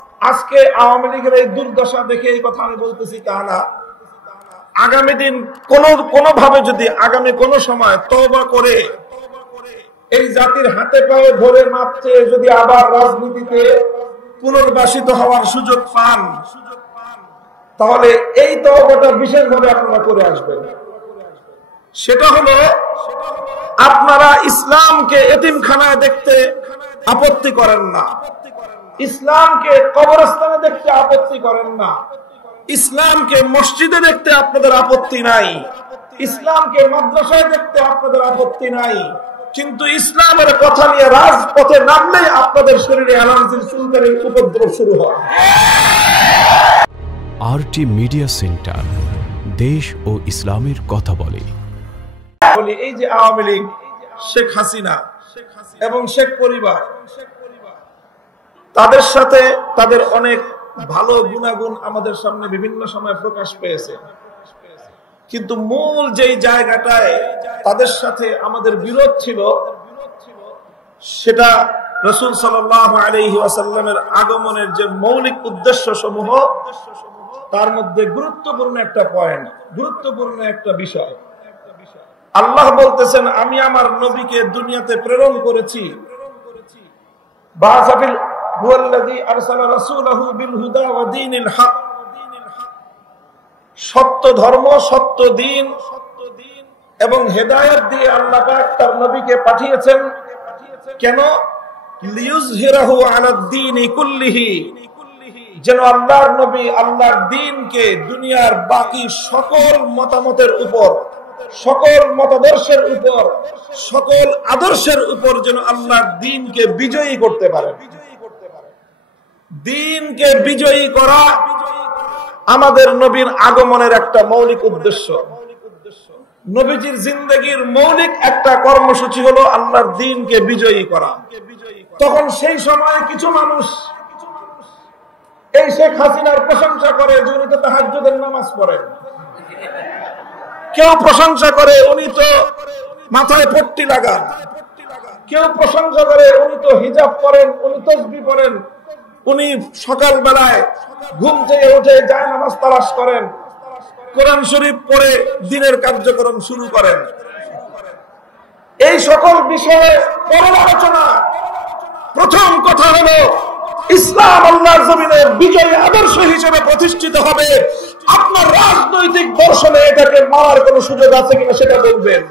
আজকে আওয়ামী লীগের এই দুর্দশা দেখে এই কথা আমি বলতেছি তা না। আগামী দিন কোনোভাবে যদি আগামী কোনো সময় তওবা করে এই জাতির হাতে পায়ে ধরে মাপ চেয়ে যদি আবার রাজনীতিতে পুনর্বাসিত হওয়ার সুযোগ পান, তাহলে এই তওবাটা বিশেষভাবে আপনারা করে আসবেন। সেটা হলো, আপনারা ইসলামকে এতিমখানায় দেখতে আপত্তি করেন না, ইসলামকে কবরস্থানে দেখতে আপত্তি করেন না, ইসলামকে মসজিদে দেখতে আপনাদের আপত্তি নাই, ইসলামকে মাদ্রাসায় দেখতে আপনাদের আপত্তি নাই, কিন্তু ইসলামের কথা নিয়ে রাজপথে নামলেই আপনাদের শরীরে অ্যালার্জির চুলকানির উপদ্রব শুরু হয়। আরটি মিডিয়া সেন্টার, দেশ ও ইসলামের কথা বলে। এই যে আওয়ামী লীগ, শেখ হাসিনা এবং শেখ পরিবার, তাদের সাথে তাদের অনেক ভালো গুণাগুণ আমাদের সামনে বিভিন্ন সময় প্রকাশ পেয়েছে, কিন্তু মূল যেই জায়গাটায় তাদের সাথে আমাদের বিরোধ ছিল, সেটা রাসূল সাল্লাল্লাহু আলাইহি ওয়াসাল্লামের আগমনের যে মৌলিক উদ্দেশ্য সমূহ, তার মধ্যে গুরুত্বপূর্ণ একটা পয়েন্ট, গুরুত্বপূর্ণ একটা বিষয়। আল্লাহ বলতেছেন, আমি আমার নবীকে দুনিয়াতে প্রেরণ করেছি, বাসাফিল হুয়াল্লাযী আরসালা রাসূলাহু বিল হুদা ওয়া দীনিল হক, সত্য ধর্ম, সত্য দ্বীন এবং হেদায়েত দিয়ে আল্লাহ পাক তার নবীকে পাঠিয়েছেন। কেন? লিইয়ুযহিরাহু আলাদ দীনি কুল্লিহি, যেন আল্লাহর নবী আল্লাহর দ্বীনকে দুনিয়ার বাকি সকল মতামতের উপর, সকল মতাদর্শের উপর, সকল আদর্শের উপর যেন আল্লাহর দ্বীনকে বিজয়ী করতে পারে। দ্বীনকে বিজয়ী করা আমাদের নবীর আগমনের একটা মৌলিক উদ্দেশ্য। নবীজির জিন্দেগির মৌলিক একটা কর্মসূচি হলো আল্লাহর দ্বীনকে বিজয়ী করা। তখন সেই সময় কিছু মানুষ এই শেখ হাসিনার প্রশংসা করে যে উনি তো তাহাজ্জুদের নামাজ পড়েন, কেউ প্রশংসা করে উনি তো মাথায় পট্টি লাগান, কেউ প্রশংসা করে উনি তো হিজাব পরেন, উনি তাসবিহ পড়েন, উনি সকাল বেলায় ঘুম থেকে উঠে যায় নামাজ তালাশ করেন, কোরআন শরীফ পড়ে দিনের কার্যক্রম শুরু করেন। এই সকল বিষয়ে পরের আলোচনা। প্রথম কথা হলো, ইসলাম আল্লাহর জমিনে বিজয়ী আদর্শ হিসেবে প্রতিষ্ঠিত হবে। আপনার রাজনৈতিক দর্শনে এটাকে মারার কোন সুযোগ আছে কিনা সেটা বলবেন।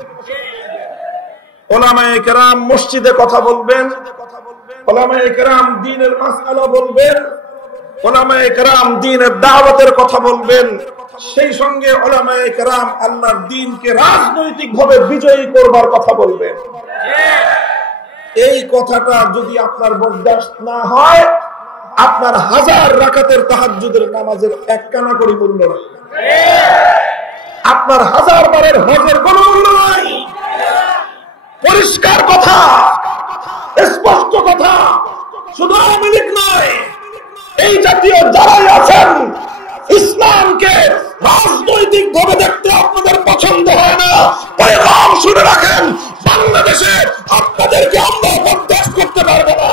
উলামায়ে কেরাম মসজিদে কথা বলবেন, উলামায়ে কেরাম দ্বীনের মাসআলা বলবেন, উলামায়ে কেরাম দ্বীনের দাওয়াতের কথা বলবেন, সেই সঙ্গে উলামায়ে কেরাম আল্লাহর দ্বীনকে রাজনৈতিকভাবে বিজয়ী করবার কথা বলবেন। এই কথাটা যদি আপনার বরদাস্ত না হয়, আপনার হাজার রাকাতের তাহাজ্জুদের নামাজের এক কানা করি মূল্য নাই, আপনার হাজার বারের হজের কোন মূল্য নাই। পরিষ্কার কথা, স্পষ্ট কথা। শুধু আওয়ামী লীগ নয়, এই জাতীয় যারাই আছেন, ইসলামকে রাজনৈতিক ভাবে দেখতে আপনাদের পছন্দ হয় না, পয়গাম শুনে রাখেন, বাংলাদেশে আপনাদেরকে আমরা বরদাস্ত করতে পারবো না।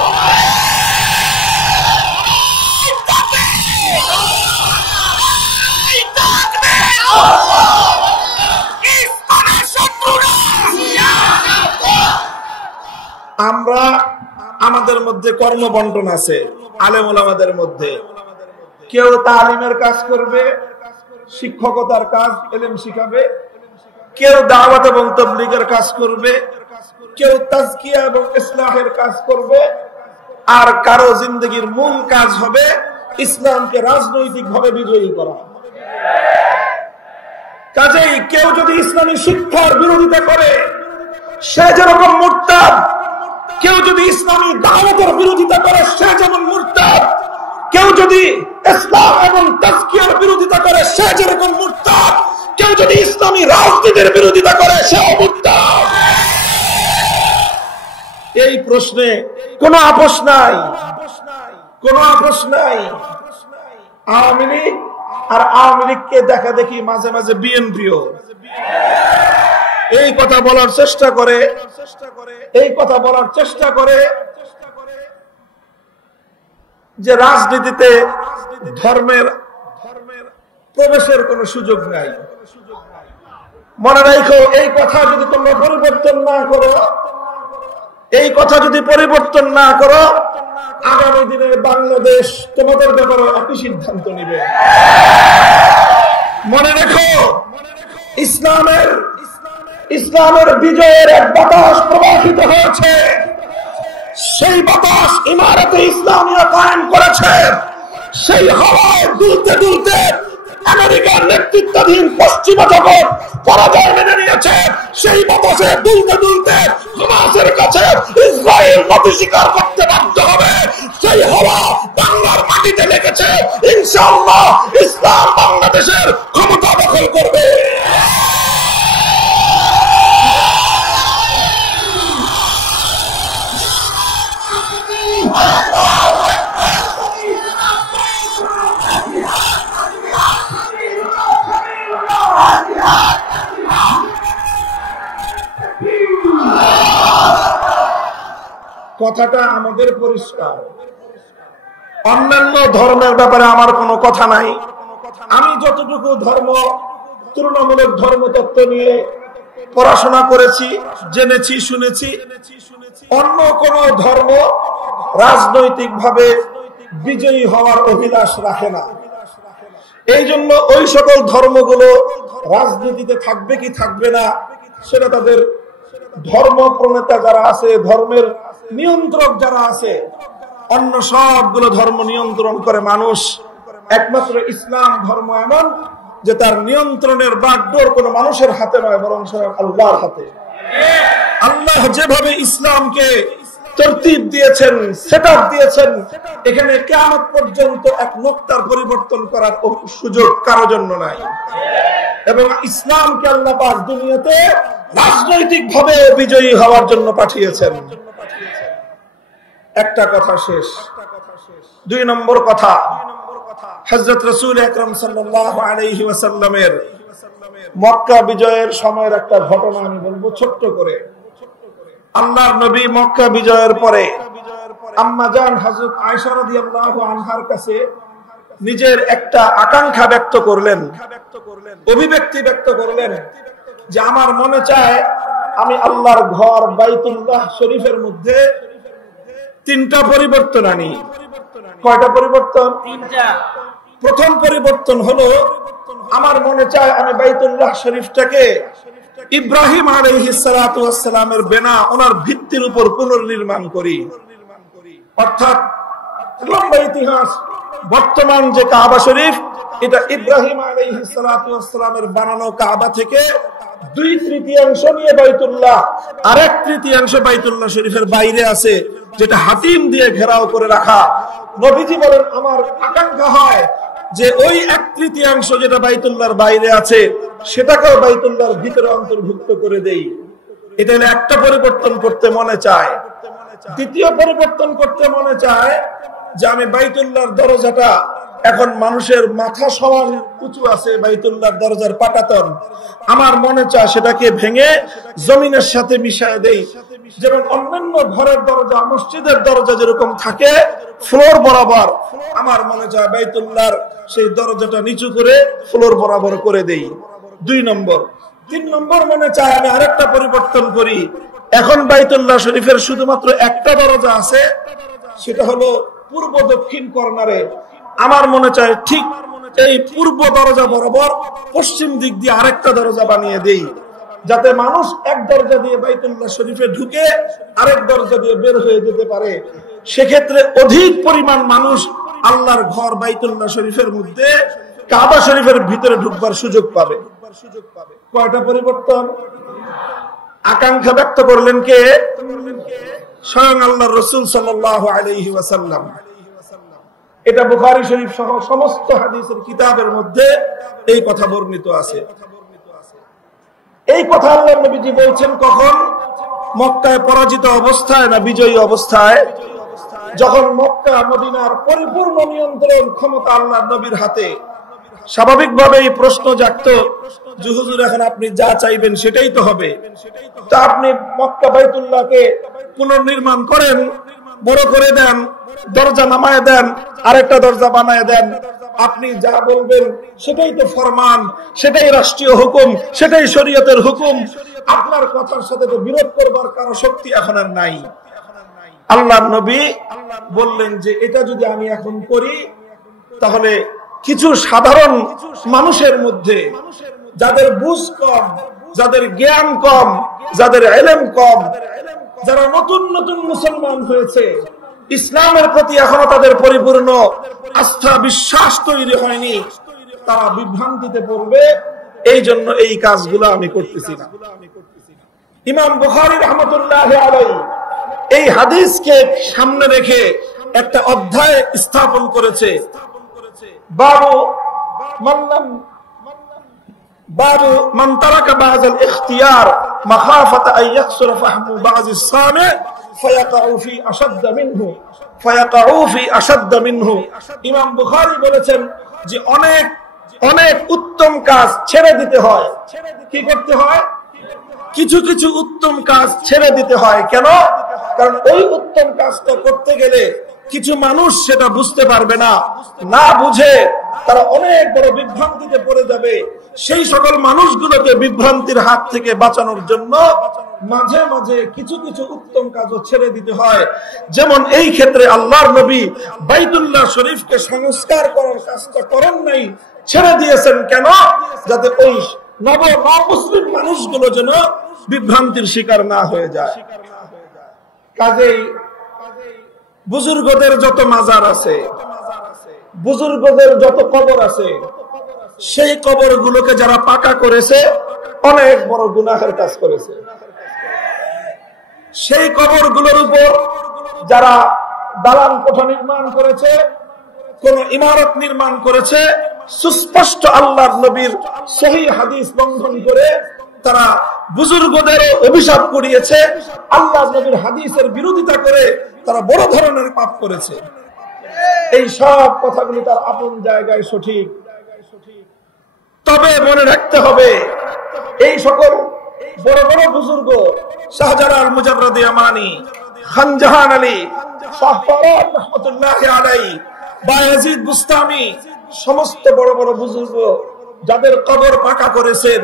আমরা আমাদের মধ্যে কর্মবন্টন আছে, আলেম ওলামাদের মধ্যে। কেউ তালিমের কাজ করবে, শিক্ষকতার কাজ, ইলম শিখাবে, কেউ দাওয়াত এবং তাবলীগের কাজ করবে, কেউ তাজকিয়া এবং ইসলাহের কাজ করবে, আর কারো জিন্দেগির মূল কাজ হবে ইসলামকে রাজনৈতিকভাবে বিজয়ী করা। কাজেই কেউ যদি ইসলামী শিক্ষার বিরোধিতা করে সে যেরকম মুরতাদ, কেউ যদি ইসলামী দাওয়াতের বিরোধিতা করে সে যেমন মুরতাদ, কেউ যদি ইসলাম এবং তাজকিয়ার বিরোধিতা করে সে যেরকম মুরতাদ, কেউ যদি ইসলামী রাজনীতির বিরোধিতা করে সেও মুরতাদ। এই প্রশ্নে কোনো আপোষ নাই, কোনো আপোষ নাই। আওয়ামী লীগ আর আওয়ামী লীগকে দেখা দেখি মাঝে মাঝে বিএনপিও এই কথা বলার চেষ্টা করে, এই কথা বলার চেষ্টা করে যে রাজনীতিতে ধর্মের প্রবেশের কোনো সুযোগ নাই। মনে রাখো, এই কথা যদি তোমরা পরিবর্তন না করো, এই কথা যদি পরিবর্তন না করো, আগামী দিনে বাংলাদেশ তোমাদের ব্যাপারে একই সিদ্ধান্ত নিবে। মনে রেখো, ইসলামের বিজয়ের এক বাতাস প্রবাহিত হয়েছে। সেই বাতাস ইমারতে ইসলামিয়া কায়েম করেছে। সেই হাওয়ায় দুলতে দুলতে আমেরিকার নেতৃত্বাধীন পশ্চিমা জগৎ পরাজয় মেনে নিয়েছে। সেই বাতাসে দুলতে দুলতে হামাসের কাছে ইসরায়েল নতি স্বীকার করতে বাধ্য হবে। সেই হাওয়া বাংলার মাটিতে লেগেছে। ইনশাআল্লাহ ইসলাম বাংলাদেশের ক্ষমতা দখল করবে। কথাটা আমাদের পরিষ্কার। অন্যান্য ধর্মের ব্যাপারে আমার কোনো কথা নাই। আমি যতটুকু তুলনামূলক ধর্মতত্ত্ব নিয়ে পড়াশোনা করেছি, জেনেছি, শুনেছি, অন্য কোন ধর্ম রাজনৈতিকভাবে বিজয়ী হওয়ার অভিলাষ রাখে না। এই জন্য ওই সকল ধর্মগুলো রাজনীতিতে থাকবে কি থাকবে না, সেটা তাদের ধর্ম প্রণেতা যারা আছে, ধর্মের নিয়ন্ত্রক যারা আছে, অন্য সবগুলো ধর্ম নিয়ন্ত্রণ করে মানুষ। একমাত্র ইসলাম ধর্ম এমন যে তার নিয়ন্ত্রণের বাগডোর কোন মানুষের হাতে নয়, বরং আল্লাহর হাতে। আল্লাহ যেভাবে ইসলামকে তরতিব দিয়েছেন, সেটআপ দিয়েছেন, এখানে কিয়ামত পর্যন্ত এক নোক্তার পরিবর্তন করার সুযোগ কারো জন্য নাই। এবং ইসলামকে আল্লাহ পাক দুনিয়াতে রাজনৈতিকভাবে বিজয়ী হওয়ার জন্য পাঠিয়েছেন। একটা কথা শেষ। 2 নম্বর কথা, হযরত রাসূল আকরাম সাল্লাল্লাহু আলাইহি ওয়াসাল্লামের মক্কা বিজয়ের সময়ের একটা ঘটনা আমি বলবো ছোট্ট করে। আল্লাহর নবী মক্কা বিজয়ের পরে আম্মা জান হযরত আয়েশা রাদিয়াল্লাহু আনহার কাছে নিজের একটা আকাঙ্ক্ষা ব্যক্ত করলেন, অভিব্যক্তি ব্যক্ত করলেন যে আমার মনে চায় আমি আল্লাহর ঘর বাইতুল্লাহ শরীফের মধ্যে 3টা পরিবর্তন আনি। কয়টা পরিবর্তন? 3টা। প্রথম পরিবর্তন হলো, আমার মনে চায় আমি বাইতুল্লাহ শরীফটাকে ইব্রাহিম আলাইহিস সালাতু ওয়াস সালামের বেনা, ওনার ভিত্তির উপর পুনর্নির্মাণ করি। অর্থাৎ লম্বা ইতিহাস, বর্তমান যে কাবা শরীফ, এটা ইব্রাহিম আলাইহিস সালাতু ওয়াস সালামের বানানো কাবা থেকে 2/3 নিয়ে বাইতুল্লাহ, আর 1/3 বাইতুল্লাহ শরীফের বাইরে আছে, যেটা হাতিম দিয়ে ঘেরাও করে রাখা। নবীজি বলেন আমার আকাঙ্ক্ষা হয় যে ওই 1/3 যেটা বাইতুল্লাহর বাইরে আছে সেটাকেও বাইতুল্লাহর ভিতরে অন্তর্ভুক্ত করে দেই। এটা হলো একটা পরিবর্তন করতে মনে চায়। দ্বিতীয় পরিবর্তন করতে মনে চায় যে আমি বাইতুল্লাহর দরজাটা, এখন মানুষের মাথা সমান উঁচু আছে বাইতুল্লাহর দরজার পাটাতন, আমার মনে চায় সেটাকে ভেঙে জমিনের সাথে মিশায় দেই। যেমন অন্যান্য ঘরের দরজা, মসজিদের দরজা যেরকম থাকে ফ্লোর বরাবর, আমার মনে চায় বাইতুল্লাহর সেই দরজাটা নিচু করে ফ্লোর বরাবর করে দেই। 2 নম্বর। 3 নম্বর, মনে চায় আমি আরেকটা পরিবর্তন করি। এখন বাইতুল্লাহ শরীফের শুধুমাত্র একটা দরজা আছে, সেটা হলো পূর্ব দক্ষিণ কর্নারে। আমার মনে চায় ঠিক এই পূর্ব দরজা বরাবর পশ্চিম দিক দিয়ে আরেকটা দরজা বানিয়ে দেই, যাতে মানুষ এক দরজা দিয়ে বাইতুল্লাহ শরীফে ঢুকে আরেক দরজা দিয়ে বের হয়ে যেতে পারে। সেক্ষেত্রে অধিক পরিমাণ মানুষ আল্লাহর ঘর বাইতুল্লাহ শরীফের মধ্যে, কাবা শরীফের ভিতরে ঢুকবার সুযোগ পাবে। কয়টা পরিবর্তন? আকাঙ্ক্ষা ব্যক্ত করলেন কে? স্বয়ং আল্লাহর রাসূল সাল্লাল্লাহু আলাইহি ওয়াসাল্লাম। এটা বুখারী শরীফ সহ সমস্ত হাদিসের কিতাবের মধ্যে এই কথা বর্ণিত আছে। এই কথা আল্লাহর নবীজি বলছেন কখন? মক্কায় পরাজিত অবস্থায় না বিজয়ী অবস্থায়? যখন মক্কা মদিনার পরিপূর্ণ নিয়ন্ত্রণ ক্ষমতা আল্লাহর নবীর হাতে। স্বাভাবিকভাবে এই প্রশ্ন জাগতো যে হুজুর এখন আপনি যা চাইবেন সেটাই তো হবে, তা আপনি মক্কা বাইতুল্লাহকে পুনর্নির্মাণ করেন, বড় করে দেন, দরজা নামায় দেন, আরেকটা দরজা বানায় দেন। আপনি যা বলবেন সেটাই তো ফরমান, সেটাই রাষ্ট্রীয় হুকুম, সেটাই শরীয়তের হুকুম। আপনার কথার সাথে তো বিরোধ করবার কারো শক্তি এখন আর নাই। আল্লাহর নবী বললেন যে এটা যদি আমি এখন করি, তাহলে কিছু সাধারণ মানুষের মধ্যে যাদের বুঝ কম, যাদের জ্ঞান কম, যাদের ইলম কম, যারা নতুন নতুন মুসলমান হয়েছে, ইসলামের প্রতি এখনো তাদের পরিপূর্ণ আস্থা বিশ্বাস তৈরি হয়নি, তারা বিভ্রান্তিতে পড়বে। এই জন্য এই কাজগুলো আমি করতেছি না। ইমাম বুখারী রাহমাতুল্লাহি আলাইহি এই হাদিসকে সামনে রেখে একটা অধ্যায় স্থাপন করেছে, বাবু মান তারাকা বা'দাল ইখতিয়ার মাখাফাতা আন ইয়াকসুরা ফাহমু বা'দিস সামি' ফায়াকাউ ফি আশাদ্দ মিনহু। ইমাম বুখারী বলেছেন যে অনেক অনেক উত্তম কাজ ছেড়ে দিতে হয়। কি করতে হয়? কিছু কিছু উত্তম কাজ ছেড়ে দিতে হয়। কেন? কারণ ওই উত্তম কাজটা করতে গেলে কিছু মানুষ সেটা বুঝতে পারবে না, না বুঝে তারা অনেক বড় বিভ্রান্তিতে পড়ে যাবে। সেই সকল মানুষগুলোকে বিভ্রান্তির হাত থেকে বাঁচানোর জন্য মাঝে মাঝে কিছু কিছু উত্তম কাজও ছেড়ে দিতে হয়। যেমন এই ক্ষেত্রে আল্লাহর নবী বাইতুল্লাহ শরীফকে সংস্কার করার কাজটা করেন নাই, ছেড়ে দিয়েছেন। কেন? যাতে ওই মুসলিম মানুষগুলো যেন বিভ্রান্তির শিকার না হয়ে যায়। কাজেই বুজুর্গদের যত মাজার আছে, বুজুর্গদের যত কবর আছে, সেই কবরগুলোকে যারা পাকা করেছে অনেক বড় গুনাহের কাজ করেছে। সেই কবরগুলোর উপর যারা দালান কোঠা নির্মাণ করেছে, কোন ইমারত নির্মাণ করেছে, সুস্পষ্ট আল্লাহর নবীর সহিহ হাদিস লঙ্ঘন করে তারা বুজুর্গদের অভিশাপ করিয়েছে, আল্লাহর নবীর হাদিসের বিরোধিতা করে তারা বড় ধরনের পাপ করেছে। এই সব কথাগুলি তার আপন জায়গায় সঠিক, তবে মনে রাখতে হবে এই সকল বড় বড় বুজুর্গ শাহজালাল মুজাররদ ইয়ামানি, খানজাহান আলী, শাহ ফরহাদ রাহমাতুল্লাহি আলাইহি, বায়াজিদ বুস্তামি, সমস্ত বড় বড় বুজুর্গ যাদের কবর পাকা করেছেন,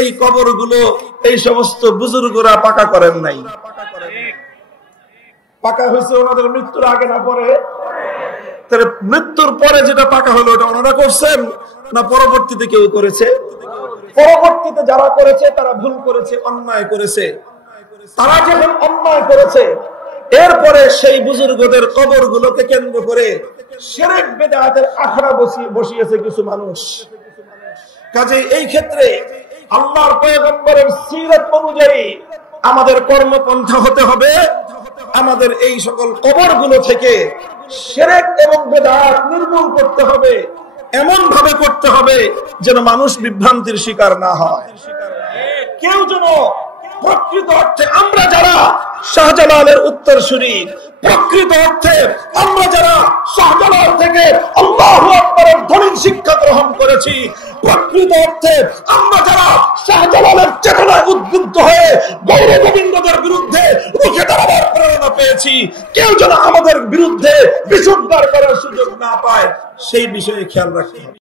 এই কবরগুলো এই সমস্ত বুজুর্গরা পাকা করেন নাই। পাকা হয়েছে ওনাদের মৃত্যুর আগে না পরে? তাহলে মৃত্যুর পরে যেটা পাকা হলো ওটা ওনারা করছেন না পরবর্তীতে কেউ করেছে? পরবর্তীতে যারা করেছে তারা ভুল করেছে, অন্যায় করেছে। তারা যখন অন্যায় করেছে, এরপরে সেই বুজুর্গদের কবরগুলোকে কেন্দ্র করে শিরক বিদআতের আখড়া বসিয়েছে কিছু মানুষ। কাজে এই ক্ষেত্রে আল্লাহর পয়গম্বরের সিরাত অনুযায়ী আমাদের কর্মপন্থা হতে হবে, আমাদের এই সকল কবরগুলো থেকে শিরক এবং বিদআত নির্মূল করতে হবে, এমন ভাবে করতে হবে যেন মানুষ বিভ্রান্তির শিকার না হয়। কেউ যেন প্রকৃত অর্থে আমরা যারা শাহজালালের উত্তরসূরি, প্রকৃত অর্থে আমরা যারা শাহজালাল থেকে আল্লাহু আকবারের ধ্বনির শিক্ষা গ্রহণ করেছি, প্রকৃত অর্থে আমরা যারা শাহজালালের চেতনায় উদ্বুদ্ধ হয়ে গৌর গোবিন্দদের বিরুদ্ধে রুখে দাঁড়াবার প্রেরণা পেয়েছি, কেউ যেন আমাদের বিরুদ্ধে বিশুদ্ধার করার সুযোগ না পায়, সেই বিষয়ে খেয়াল রাখতে হবে।